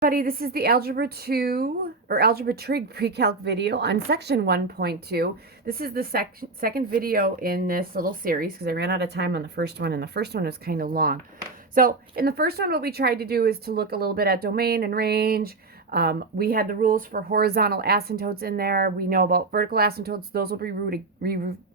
Buddy, this is the Algebra 2 or Algebra Trig Pre-Calc video on section 1.2. This is the second video in this little series because I ran out of time on the first one, and the first one was kind of long. So in the first one, what we tried to do is to look a little bit at domain and range. We had the rules for horizontal asymptotes in there. We know about vertical asymptotes. Those will be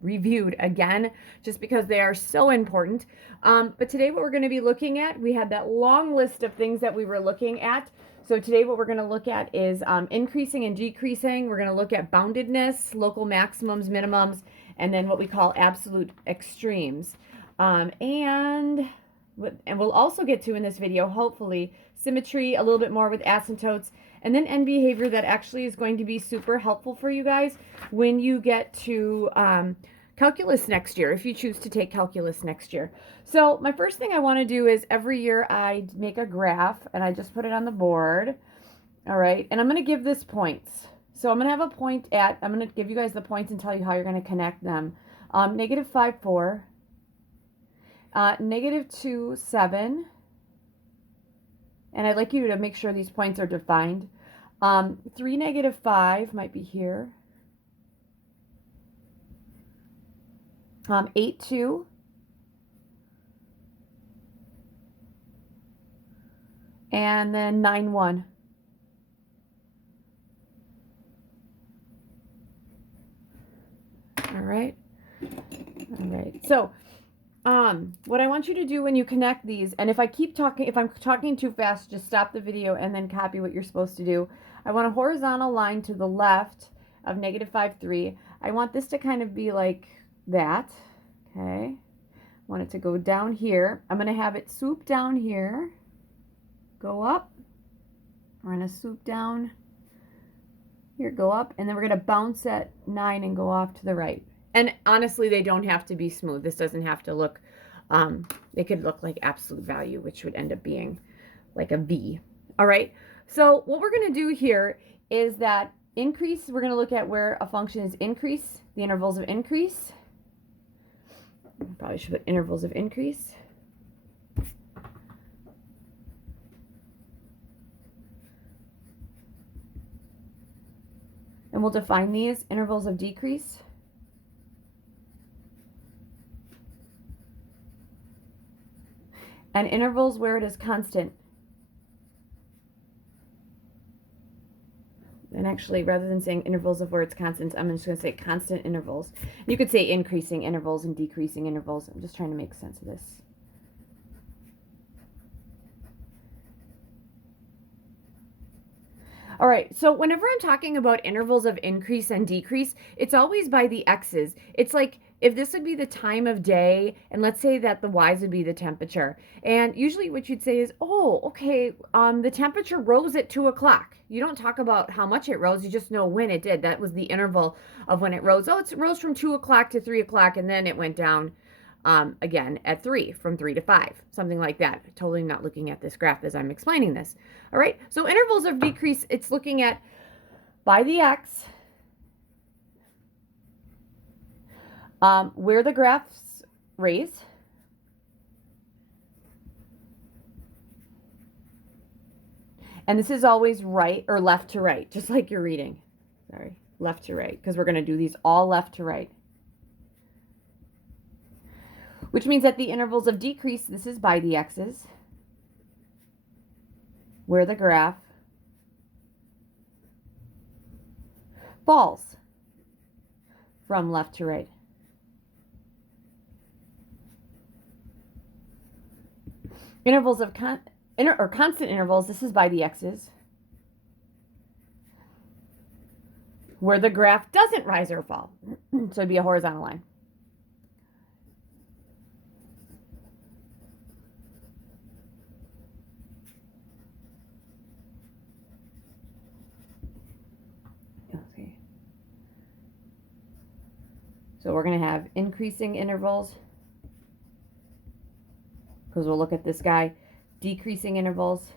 reviewed again just because they are so important. But today what we're going to be looking at, we had that long list of things that we were looking at. So today what we're going to look at is increasing and decreasing. We're going to look at boundedness, local maximums, minimums, and then what we call absolute extremes. And we'll also get to in this video, hopefully, symmetry, a little bit more with asymptotes, and then end behavior that actually is going to be super helpful for you guys when you get to calculus next year, if you choose to take calculus next year. So my first thing I want to do is every year I make a graph and I just put it on the board. All right, and I'm going to give this points. So I'm going to have a point at, I'm going to give you guys the points and tell you how you're going to connect them. Negative 5, 4. Negative 2, 7. And I'd like you to make sure these points are defined. 3, negative 5 might be here. 8, 2. And then 9, 1. All right. All right. So, what I want you to do when you connect these, and if I keep talking, if I'm talking too fast, just stop the video and then copy what you're supposed to do. I want a horizontal line to the left of negative 5, 3. I want this to kind of be like that. Okay. I want it to go down here. I'm going to have it swoop down here, go up. We're going to swoop down here, go up, and then we're going to bounce at 9 and go off to the right. And honestly, they don't have to be smooth. This doesn't have to look, they could look like absolute value, which would end up being like a V. All right. So what we're going to do here is that increase, we're going to look at where a function is increase, the intervals of increase. I probably should put intervals of increase. And we'll define these intervals of decrease. And intervals where it is constant. And actually, rather than saying intervals of where it's constant, I'm just going to say constant intervals. You could say increasing intervals and decreasing intervals. I'm just trying to make sense of this. All right, so whenever I'm talking about intervals of increase and decrease, it's always by the x's. It's like if this would be the time of day, and let's say that the y's would be the temperature. And usually what you'd say is, oh, okay, the temperature rose at 2 o'clock. You don't talk about how much it rose, you just know when it did. That was the interval of when it rose. Oh, it rose from 2 o'clock to 3 o'clock, and then it went down again at 3, from 3 to 5, something like that. Totally not looking at this graph as I'm explaining this. All right, so intervals of decrease, it's looking at by the x, where the graphs raise, and this is always right or left to right, just like you're reading. Sorry, left to right, because we're going to do these all left to right. Which means that the intervals of decrease, this is by the x's, where the graph falls from left to right. Intervals of constant intervals, this is by the x's, where the graph doesn't rise or fall. So it'd be a horizontal line. So we're going to have increasing intervals, because we'll look at this guy, decreasing intervals,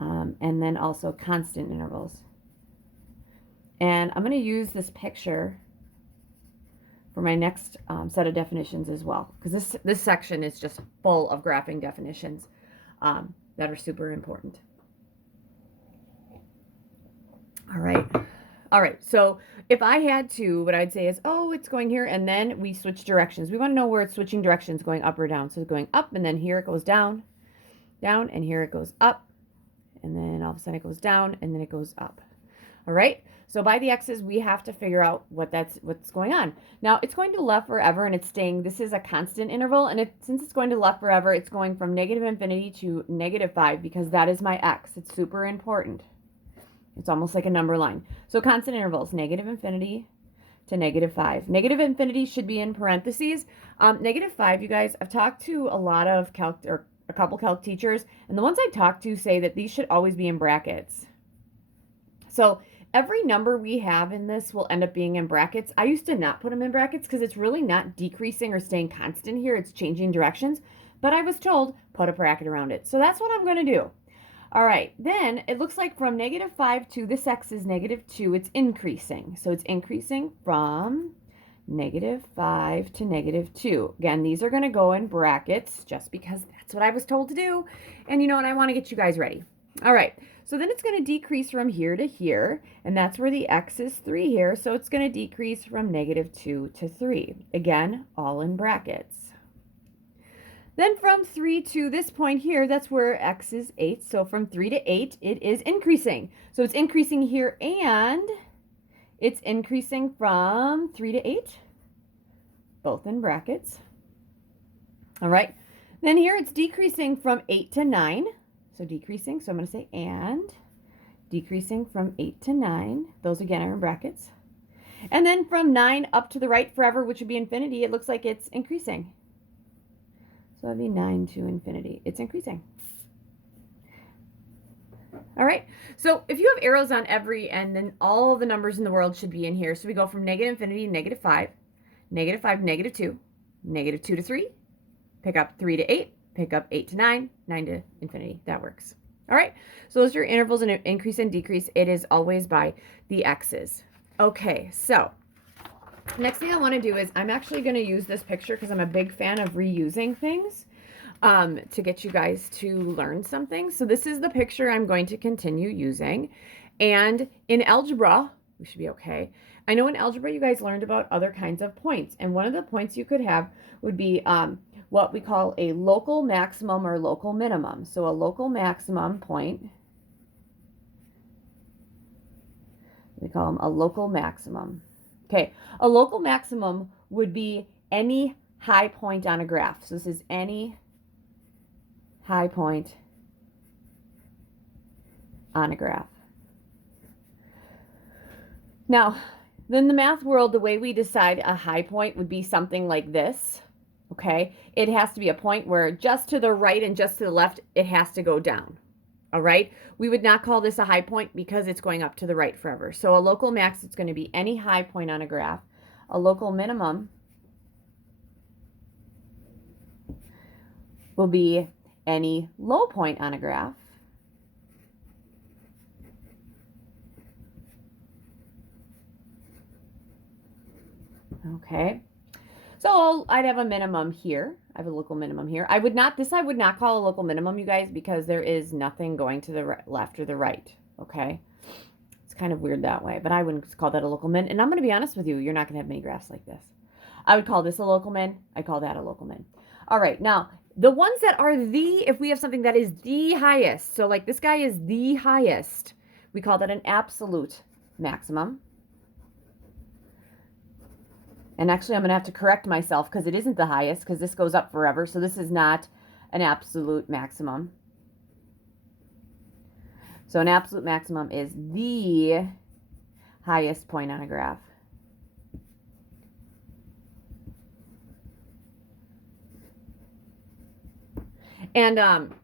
and then also constant intervals. And I'm going to use this picture for my next set of definitions as well, because this section is just full of graphing definitions that are super important. All right. All right, so if I had to, what I'd say is, oh, it's going here, and then we switch directions. We want to know where it's switching directions, going up or down. So it's going up, and then here it goes down, down, and here it goes up, and then all of a sudden it goes down, and then it goes up. All right, so by the x's, we have to figure out what's going on. Now, it's going to the left forever, and it's staying, this is a constant interval, and since it's going to the left forever, it's going from -infinity to -5, because that is my x. It's super important. It's almost like a number line. So constant intervals, -infinity to -5. -infinity should be in parentheses. -5, you guys, I've talked to a lot of calc, or a couple calc teachers, and the ones I've talked to say that these should always be in brackets. So every number we have in this will end up being in brackets. I used to not put them in brackets because it's really not decreasing or staying constant here. It's changing directions. But I was told, put a bracket around it. So that's what I'm going to do. All right, then it looks like from -5 to this x is -2, it's increasing. So it's increasing from -5 to -2. Again, these are going to go in brackets just because that's what I was told to do. And you know what? I want to get you guys ready. All right, so then it's going to decrease from here to here, and that's where the x is 3 here. So it's going to decrease from -2 to 3. Again, all in brackets. Then from 3 to this point here, that's where x is 8. So from 3 to 8, it is increasing. So it's increasing here, and it's increasing from 3 to 8, both in brackets. All right. Then here it's decreasing from 8 to 9. So decreasing, so I'm going to say and. Decreasing from 8 to 9. Those again are in brackets. And then from 9 up to the right forever, which would be infinity, it looks like it's increasing. So that'd be 9 to infinity. It's increasing. All right. So if you have arrows on every end, then all the numbers in the world should be in here. So we go from -infinity to -5, -5 to -2, -2 to 3, pick up 3 to 8, pick up 8 to 9, 9 to infinity. That works. All right. So those are your intervals and increase and decrease. It is always by the x's. Okay. So next thing I want to do is I'm actually going to use this picture because I'm a big fan of reusing things to get you guys to learn something. So this is the picture I'm going to continue using. And in algebra, we should be okay. I know in algebra you guys learned about other kinds of points. And one of the points you could have would be what we call a local maximum or local minimum. So a local maximum point, we call them a local maximum. Okay, a local maximum would be any high point on a graph. So this is any high point on a graph. Now, in the math world, the way we decide a high point would be something like this. Okay, it has to be a point where just to the right and just to the left, it has to go down. All right, we would not call this a high point because it's going up to the right forever. So a local max, it's going to be any high point on a graph. A local minimum will be any low point on a graph. Okay, so I'd have a minimum here. I have a local minimum here. I would not call a local minimum, you guys, because there is nothing going to the left or the right. Okay, it's kind of weird that way, but I wouldn't call that a local min. And I'm going to be honest with you, you're not going to have many graphs like this. I would call this a local min. I call that a local min. All right, now the ones that are if we have something that is the highest, so like this guy is the highest, we call that an absolute maximum. And actually, I'm going to have to correct myself because it isn't the highest because this goes up forever. So this is not an absolute maximum. So an absolute maximum is the highest point on a graph. And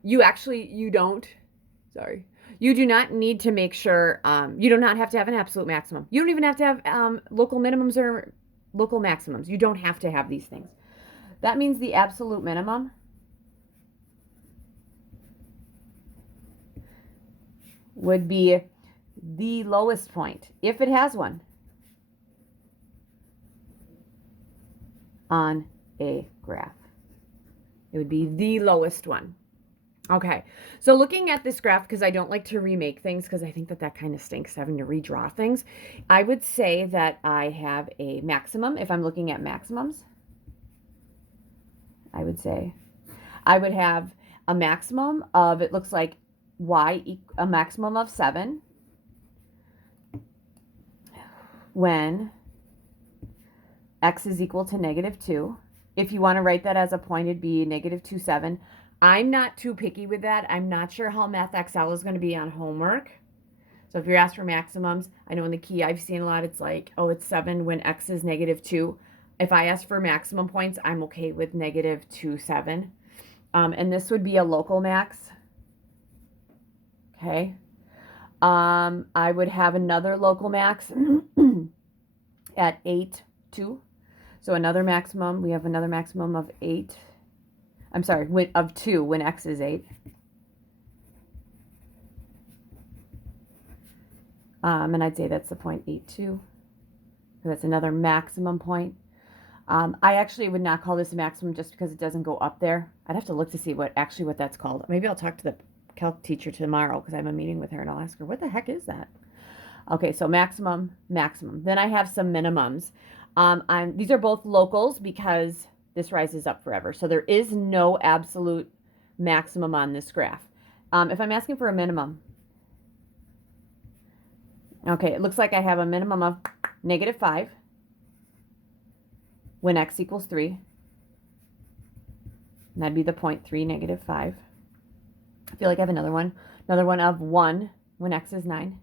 you do not need to make sure, you do not have to have an absolute maximum. You don't even have to have local minimums or local maximums. You don't have to have these things. That means the absolute minimum would be the lowest point, if it has one. on a graph. It would be the lowest one. Okay, so looking at this graph, because I don't like to remake things, because I think that that kind of stinks having to redraw things, I would say that I have a maximum. If I'm looking at maximums, I would say I would have a maximum of, it looks like a maximum of 7 when x is equal to -2. If you want to write that as a point, it'd be -2, 7. I'm not too picky with that. I'm not sure how Math XL is going to be on homework. So if you're asked for maximums, I know in the key I've seen a lot, it's like, oh, it's 7 when x is -2. If I ask for maximum points, I'm okay with -2, 7. And this would be a local max. Okay. I would have another local max at 8, 2. So another maximum, we have another maximum of 8. I'm sorry, of 2 when x is 8. And I'd say that's the point 8.2. So that's another maximum point. I actually would not call this a maximum just because it doesn't go up there. I'd have to look to see what that's called. Maybe I'll talk to the calc teacher tomorrow because I have a meeting with her and I'll ask her, what the heck is that? Okay, so maximum, maximum. Then I have some minimums. These are both locals because this rises up forever. So there is no absolute maximum on this graph. If I'm asking for a minimum, okay, it looks like I have a minimum of -5 when x equals 3. And that'd be the point 3, -5. I feel like I have another one of 1 when x is 9.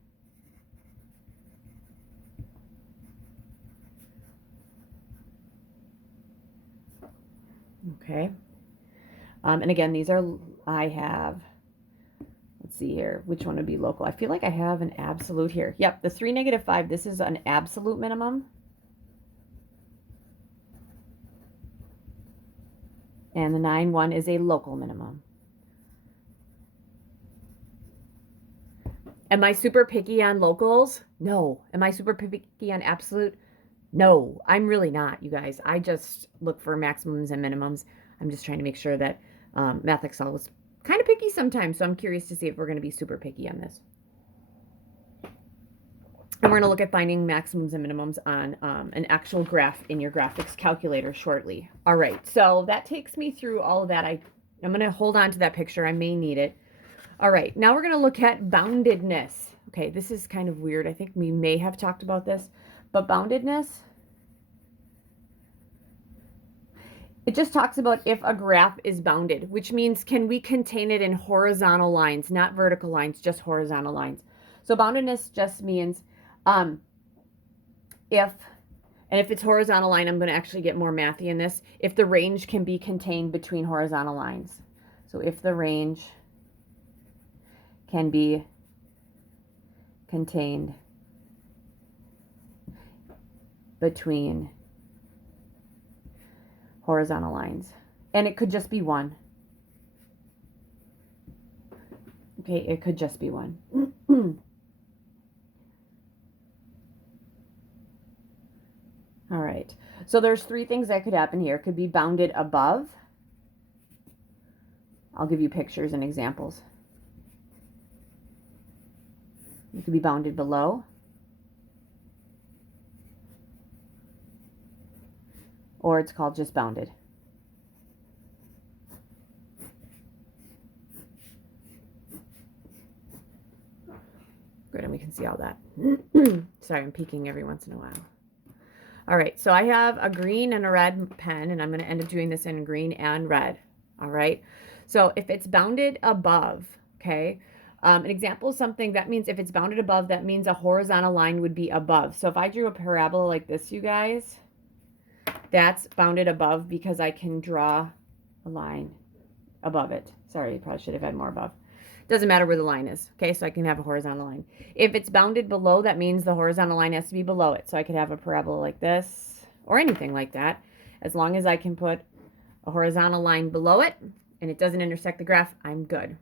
Okay. And again, these are, I have, let's see here, which one would be local? I feel like I have an absolute here. Yep, the 3, -5, this is an absolute minimum. And the 9, 1 is a local minimum. Am I super picky on locals? No. Am I super picky on absolute? No, I'm really not, you guys. I just look for maximums and minimums. I'm just trying to make sure that Math Excel is kind of picky sometimes, so I'm curious to see if we're going to be super picky on this. And we're going to look at finding maximums and minimums on an actual graph in your graphics calculator shortly. All right, so that takes me through all of that. I'm going to hold on to that picture. I may need it. All right, now we're going to look at boundedness. Okay, this is kind of weird. I think we may have talked about this, but boundedness, it just talks about if a graph is bounded, which means can we contain it in horizontal lines, not vertical lines, just horizontal lines. So boundedness just means if it's horizontal line, I'm going to actually get more mathy in this, if the range can be contained between horizontal lines. So if the range can be contained between horizontal lines. And it could just be one. Okay, it could just be one. All right, so there's 3 things that could happen here. It could be bounded above. I'll give you pictures and examples. It could be bounded below. Or it's called just bounded. Good, and we can see all that. Sorry, I'm peeking every once in a while. All right, so I have a green and a red pen, and I'm going to end up doing this in green and red. All right, so if it's bounded above, okay, an example is something that means if it's bounded above, that means a horizontal line would be above. So if I drew a parabola like this, you guys, that's bounded above because I can draw a line above it. Sorry, I probably should have had more above. Doesn't matter where the line is, okay? So I can have a horizontal line. If it's bounded below, that means the horizontal line has to be below it. So I could have a parabola like this or anything like that. As long as I can put a horizontal line below it and it doesn't intersect the graph, I'm good.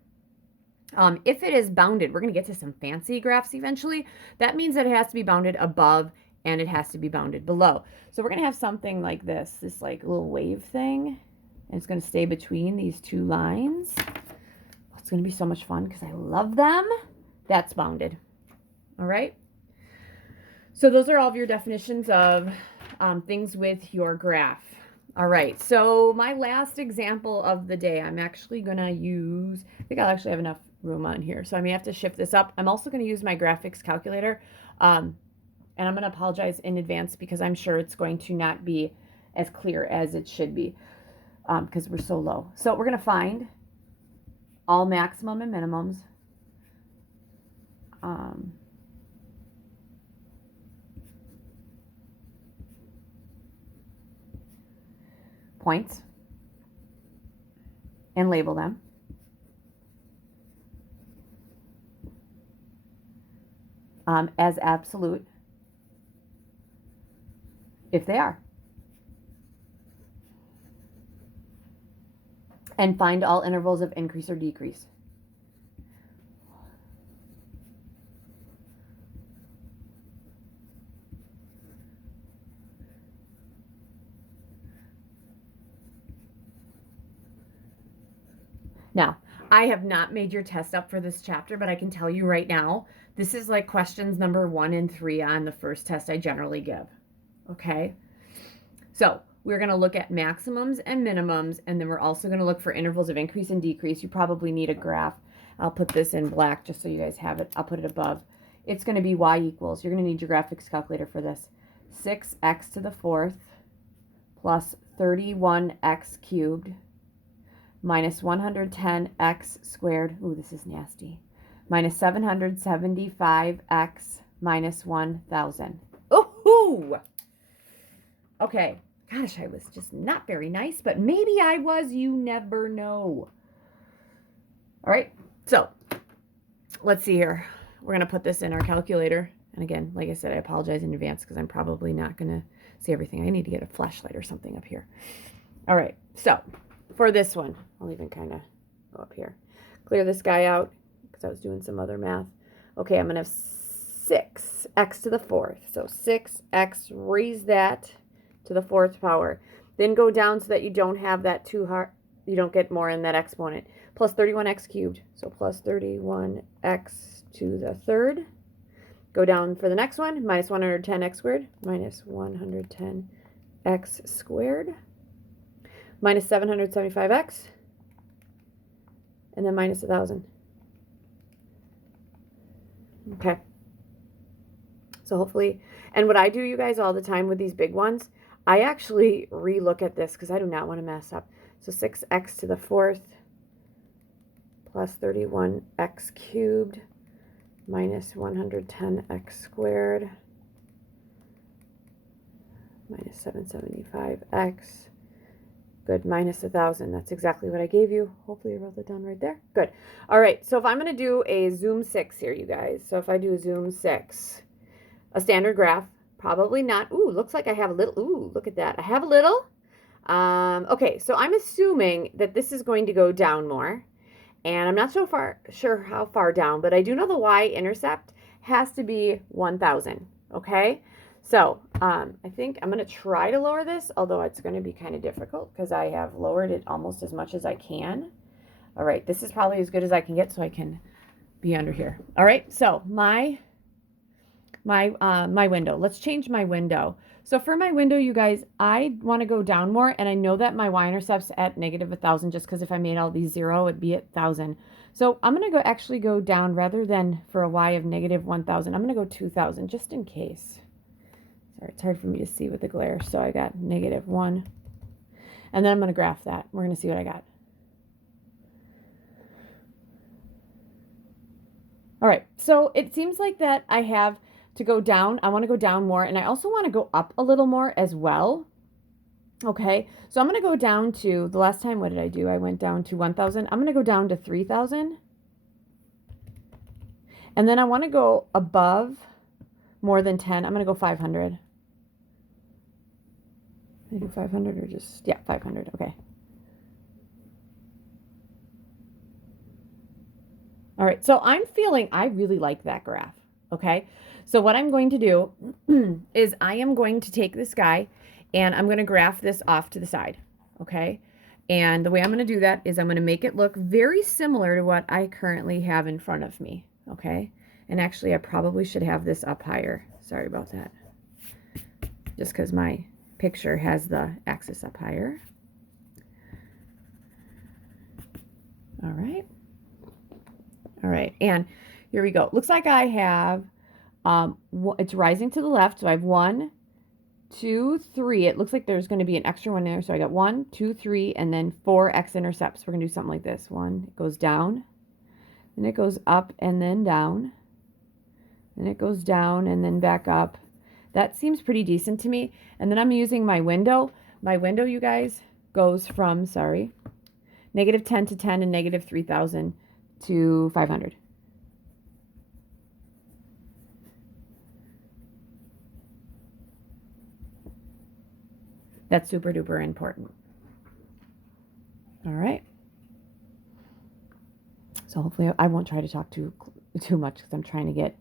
If it is bounded, we're going to get to some fancy graphs eventually. That means that it has to be bounded above and it has to be bounded below. So we're going to have something like this like little wave thing, and it's going to stay between these two lines. It's going to be so much fun because I love them. That's bounded. All right. So those are all of your definitions of things with your graph. All right. So my last example of the day, I'm actually going to use, I think I'll actually have enough room on here, so I may have to shift this up. I'm also going to use my graphics calculator. And I'm going to apologize in advance because I'm sure it's going to not be as clear as it should be because we're so low. So we're going to find all maximum and minimums. Points and label them. As absolute if they are. And find all intervals of increase or decrease. Now, I have not made your test up for this chapter, but I can tell you right now, this is like questions number 1 and 3 on the first test I generally give. Okay? So, we're going to look at maximums and minimums, and then we're also going to look for intervals of increase and decrease. You probably need a graph. I'll put this in black just so you guys have it. I'll put it above. It's going to be y equals, you're going to need your graphics calculator for this, 6x to the 4th plus 31x cubed minus 110x squared. Ooh, this is nasty. Minus 775x minus 1,000. Ooh! Okay. Gosh, I was just not very nice, but maybe I was. You never know. All right. So, let's see here. We're going to put this in our calculator. And again, like I said, I apologize in advance because I'm probably not going to see everything. I need to get a flashlight or something up here. All right. So, for this one, I'll even kind of go up here. Clear this guy out because I was doing some other math. Okay, I'm going to have 6x to the 4th. So 6x, raise that to the 4th power. Then go down so that you don't have that too hard, you don't get more in that exponent. Plus 31x cubed. So plus 31x to the 3rd. Go down for the next one. Minus 110x squared. Minus 110x squared. Minus 775x, and then minus 1,000. Okay. So hopefully, and what I do, you guys, all the time with these big ones, I actually relook at this because I do not want to mess up. So 6x to the 4th plus 31x cubed minus 110x squared minus 775x. Good, minus 1,000. That's exactly what I gave you. Hopefully I wrote that down right there. Good. All right, so if I'm going to do a zoom 6 here, you guys. So if I do a zoom 6, a standard graph, probably not. Ooh, looks like I have a little. Ooh, look at that. I have a little. Okay, so I'm assuming that this is going to go down more. And I'm not so sure how far down, but I do know the y-intercept has to be 1,000. Okay? So, I think I'm going to try to lower this, although it's going to be kind of difficult because I have lowered it almost as much as I can. All right, this is probably as good as I can get so I can be under here. All right, so my window. Let's change my window. So for my window, you guys, I want to go down more, and I know that my y-intercept's at negative 1,000 just because if I made all these 0, it'd be at 1,000. So I'm going to actually go down rather than for a y of negative 1,000. I'm going to go 2,000 just in case. Sorry, it's hard for me to see with the glare. So I got negative 1. And then I'm going to graph that. We're going to see what I got. All right. So it seems like that I have to go down. I want to go down more. And I also want to go up a little more as well. Okay. So I'm going to go down to, the last time, what did I do? I went down to 1,000. I'm going to go down to 3,000. And then I want to go above more than 10. I'm going to go 500. I do 500 or just, yeah, 500. Okay. All right. So I'm feeling, I really like that graph. Okay. So what I'm going to do is I am going to take this guy and I'm going to graph this off to the side, okay? And the way I'm going to do that is I'm going to make it look very similar to what I currently have in front of me, okay? And actually, I probably should have this up higher. Sorry about that. Just because my picture has the axis up higher. All right. All right, and here we go. Looks like I have, it's rising to the left, so I have 1, 2, 3. It looks like there's going to be an extra one there, so I got 1, 2, 3, and then 4 x-intercepts. We're going to do something like this. 1, it goes down, then it goes up and then down, then it goes down and then back up. That seems pretty decent to me. And then I'm using my window. My window, you guys, goes from, sorry, -10 to 10 and -3,000 to 500. That's super duper important. All right. So hopefully I won't try to talk too much because I'm trying to get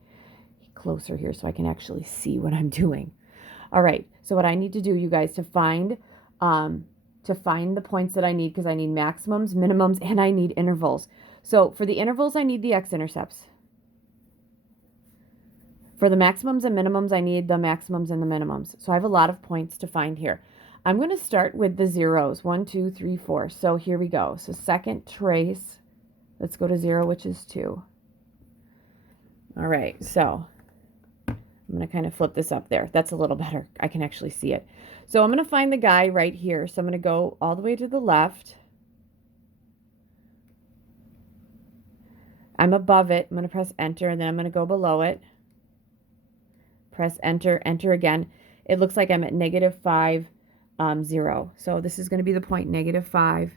closer here so I can actually see what I'm doing. All right. So what I need to do, you guys, to find the points that I need, because I need maximums, minimums, and I need intervals. So for the intervals, I need the x-intercepts. For the maximums and minimums, I need the maximums and the minimums. So I have a lot of points to find here. I'm going to start with the zeros. 1, 2, 3, 4. So here we go. So second trace. Let's go to 0, which is 2. All right. So I'm going to kind of flip this up there. That's a little better. I can actually see it. So I'm going to find the guy right here. So I'm going to go all the way to the left. I'm above it. I'm going to press enter, and then I'm going to go below it. Press enter, enter again. It looks like I'm at -5, 0. So this is going to be the point -5.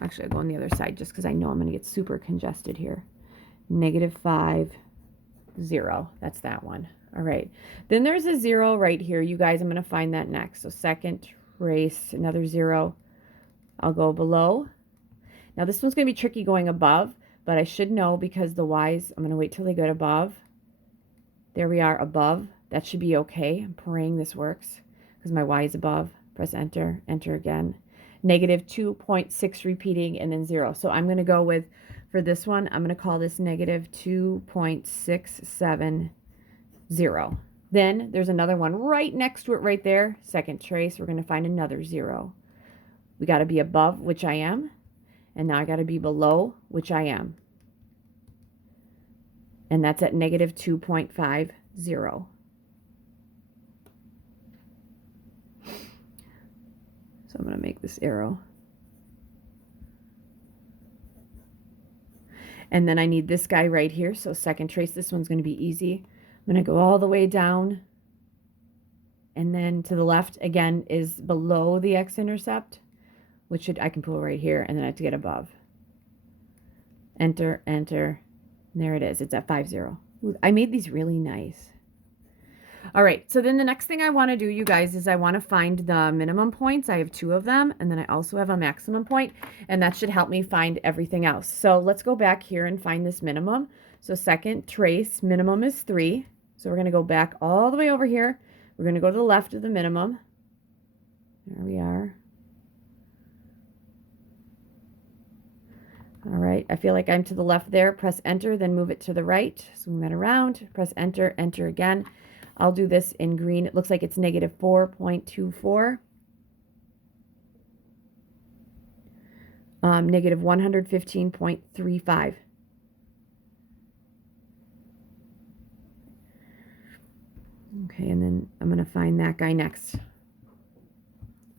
Actually, I'll go on the other side just because I know I'm going to get super congested here. -5, 0. That's that one. All right. Then there's a 0 right here. You guys, I'm going to find that next. So second trace, another 0. I'll go below. Now this one's going to be tricky going above, but I should know because the Y's, I'm going to wait till they get above. There we are, above. That should be okay. I'm praying this works because my Y is above. Press enter, enter again. -2.6 repeating, and then 0. So I'm going to go with, for this one, I'm going to call this -2.670. Then there's another one right next to it right there. Second trace, we're going to find another 0. We got to be above, which I am. And now I got to be below, which I am. And that's at -2.50. So I'm going to make this arrow. And then I need this guy right here. So second trace, this one's going to be easy. I'm going to go all the way down. And then to the left, again, is below the x-intercept, which I can pull right here. And then I have to get above. Enter, enter. And there it is. It's at 50. Ooh, I made these really nice. All right, so then the next thing I want to do, you guys, is I want to find the minimum points. I have 2 of them, and then I also have a maximum point, and that should help me find everything else. So let's go back here and find this minimum. So second trace, minimum is 3. So we're going to go back all the way over here. We're going to go to the left of the minimum. There we are. All right, I feel like I'm to the left there. Press enter, then move it to the right. Swing that around. Press enter, enter again. I'll do this in green. It looks like it's -4.24. -115.35. Okay, and then I'm going to find that guy next.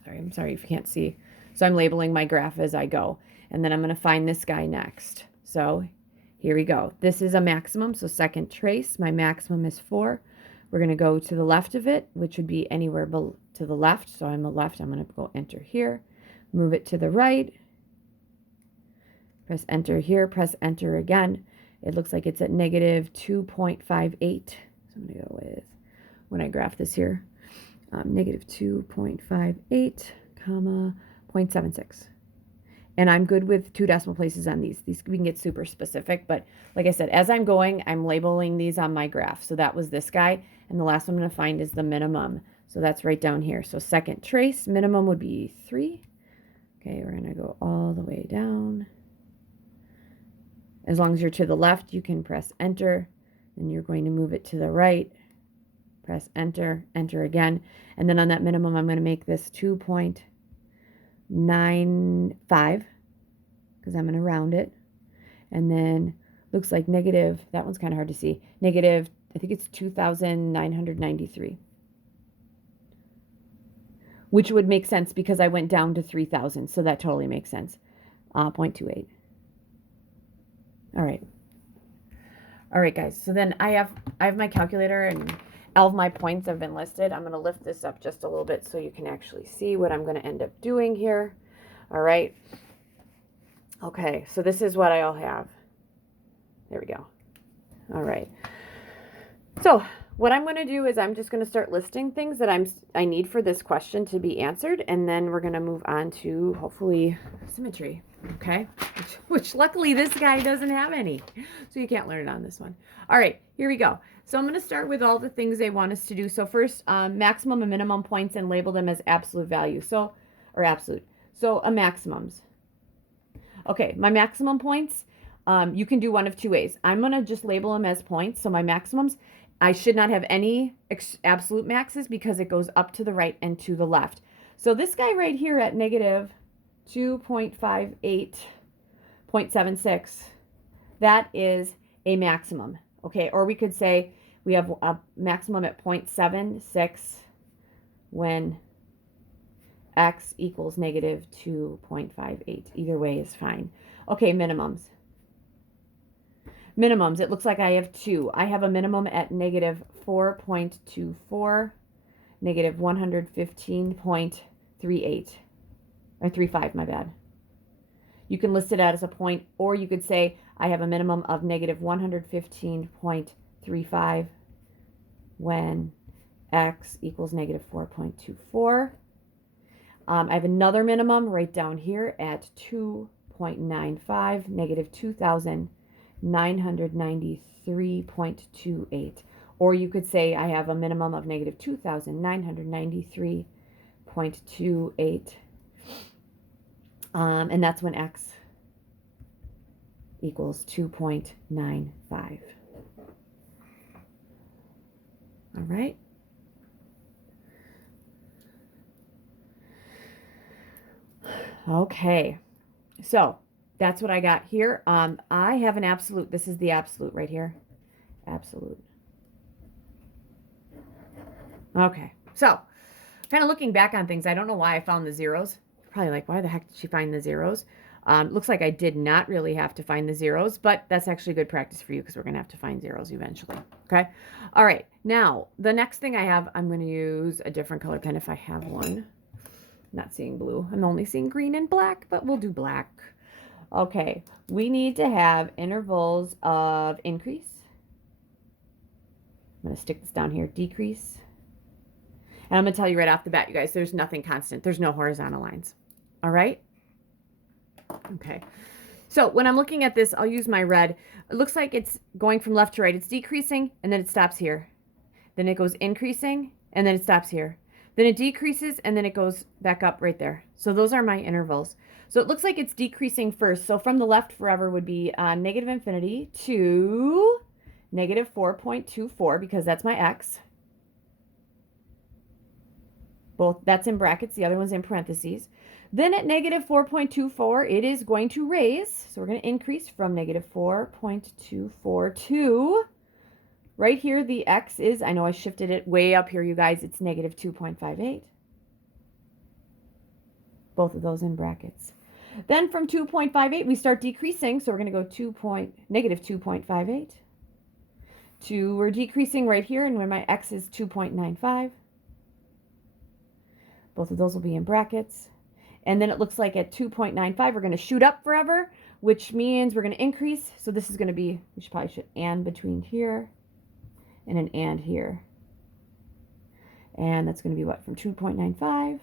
I'm sorry if you can't see. So I'm labeling my graph as I go. And then I'm going to find this guy next. So here we go. This is a maximum. So second trace, my maximum is 4. We're going to go to the left of it, which would be anywhere to the left. So I'm the left. I'm going to go enter here. Move it to the right. Press enter here. Press enter again. It looks like it's at -2.58. So I'm going to go with, when I graph this here, -2.58, comma, 0.76. And I'm good with 2 decimal places on these. These we can get super specific, but like I said, as I'm going, I'm labeling these on my graph. So that was this guy, and the last one I'm going to find is the minimum. So that's right down here. So second trace, minimum would be 3. Okay, we're going to go all the way down. As long as you're to the left, you can press enter, and you're going to move it to the right. Press enter, enter again. And then on that minimum, I'm going to make this 2.95 because I'm going to round it. And then looks like negative, that one's kind of hard to see. Negative, I think it's 2,993. Which would make sense because I went down to 3,000. So that totally makes sense. 0.28. All right. All right, guys. So then I have my calculator and all of my points have been listed. I'm going to lift this up just a little bit so you can actually see what I'm going to end up doing here. All right. Okay, so this is what I all have. There we go. All right. So what I'm going to do is I'm just going to start listing things that I need for this question to be answered, and then we're going to move on to hopefully symmetry. Okay, which luckily this guy doesn't have any, so you can't learn it on this one. All right, here we go. So I'm going to start with all the things they want us to do. So first, maximum and minimum points, and label them as absolute value. So, or absolute. So a maximums. Okay, my maximum points, you can do one of 2 ways. I'm going to just label them as points. So my maximums, I should not have any absolute maxes because it goes up to the right and to the left. So this guy right here at negative 2.58.76, that is a maximum. Okay, or we could say we have a maximum at 0.76 when x equals negative 2.58. Either way is fine. Okay, minimums. Minimums, it looks like I have 2. I have a minimum at negative 4.24, negative 115.38. Or 35, my bad. You can list it as a point, or you could say I have a minimum of negative 115.35 when x equals negative 4.24. I have another minimum right down here at 2.95, negative 2,993.28. Or you could say I have a minimum of negative 2,993.28. And that's when x equals 2.95. All right. Okay. So that's what I got here. I have an absolute. This is the absolute right here. Absolute. Okay. So kind of looking back on things, I don't know why I found the zeros. Probably like, why the heck did she find the zeros? Looks like I did not really have to find the zeros, but that's actually good practice for you because we're going to have to find zeros eventually. Okay. All right. Now, the next thing I have, I'm going to use a different color pen if I have one. Not seeing blue. I'm only seeing green and black, but we'll do black. Okay. We need to have intervals of increase. I'm going to stick this down here. Decrease. And I'm going to tell you right off the bat, you guys, there's nothing constant. There's no horizontal lines. All right? Okay. So when I'm looking at this, I'll use my red. It looks like it's going from left to right. It's decreasing, and then it stops here. Then it goes increasing, and then it stops here. Then it decreases, and then it goes back up right there. So those are my intervals. So it looks like it's decreasing first. So from the left forever would be negative infinity to negative 4.24, because that's my x. Both, that's in brackets. The other one's in parentheses. Then at negative 4.24, it is going to raise. So we're going to increase from negative 4.24 to, right here, the x is, I know I shifted it way up here, you guys. It's negative 2.58. Both of those in brackets. Then from 2.58, we start decreasing. So we're going to go negative 2.58. We're decreasing right here, and when my x is 2.95. Both of those will be in brackets. And then it looks like at 2.95, we're going to shoot up forever, which means we're going to increase. So this is going to be, we should probably and between here and an and here. And that's going to be what? From 2.95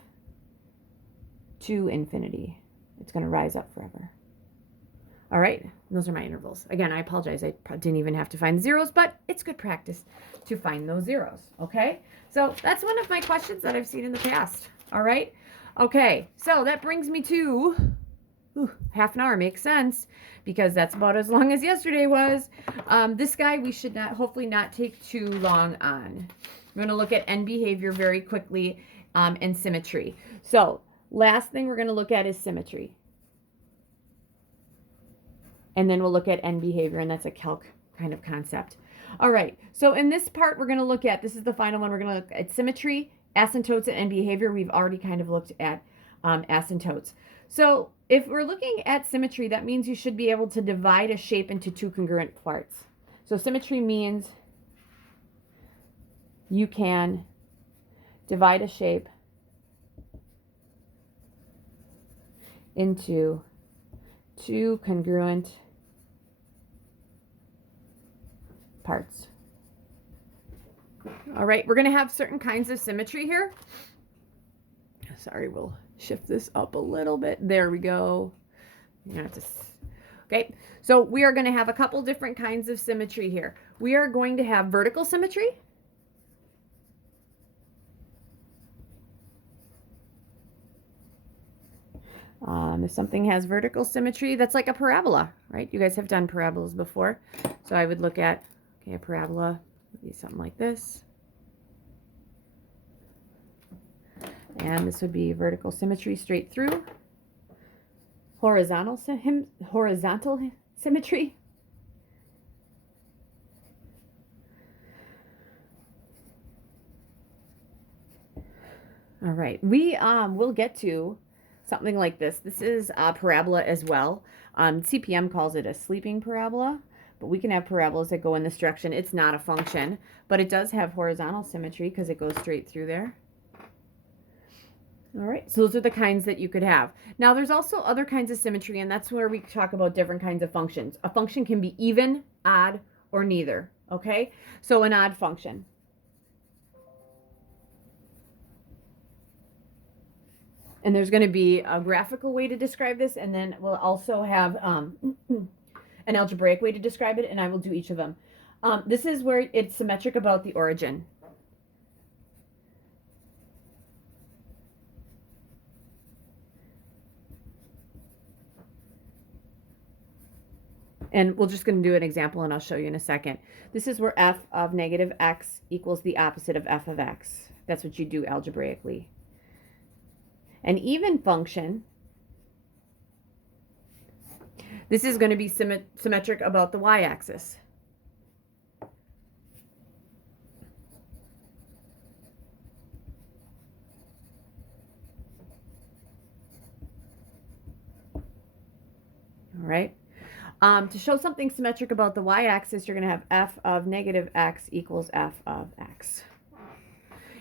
to infinity. it's going to rise up forever. All right, those are my intervals. Again, I apologize. I didn't even have to find zeros, but it's good practice to find those zeros, okay? So that's one of my questions that I've seen in the past, all right? Okay, so that brings me to half an hour. Makes sense because that's about as long as yesterday was. This guy we should hopefully not take too long on. We're going to look at end behavior very quickly and symmetry. So last thing we're going to look at is symmetry. And then we'll look at end behavior, and that's a calc kind of concept. All right, so in this part, we're going to look at, this is the final one, we're going to look at symmetry, asymptotes, and end behavior. We've already kind of looked at asymptotes. So if we're looking at symmetry, that means you should be able to divide a shape into two congruent parts. So symmetry means you can divide a shape into two congruent parts. All right, we're going to have certain kinds of symmetry here. Sorry, we'll shift this up a little bit. There we go. Okay, so we are going to have a couple different kinds of symmetry here. We are going to have vertical symmetry. If something has vertical symmetry, that's like a parabola, right? You guys have done parabolas before. So I would look at, okay, a parabola would be something like this. And this would be vertical symmetry straight through. Horizontal symmetry. All right, we will get to something like this. This is a parabola as well. CPM calls it a sleeping parabola, but we can have parabolas that go in this direction. It's not a function, but it does have horizontal symmetry because it goes straight through there. All right, so those are the kinds that you could have. Now, there's also other kinds of symmetry, and that's where we talk about different kinds of functions. A function can be even, odd, or neither, okay? So an odd function. And there's going to be a graphical way to describe this, and then we'll also have an algebraic way to describe it, and I will do each of them. This is where it's symmetric about the origin. And we're just going to do an example, and I'll show you in a second. This is where f of negative x equals the opposite of f of x. That's what you do algebraically. An even function, this is going to be symmetric about the y-axis. All right. To show something symmetric about the y-axis, you're going to have f of negative x equals f of x.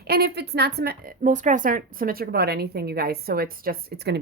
And if it's not most graphs aren't symmetric about anything, you guys, so it's going to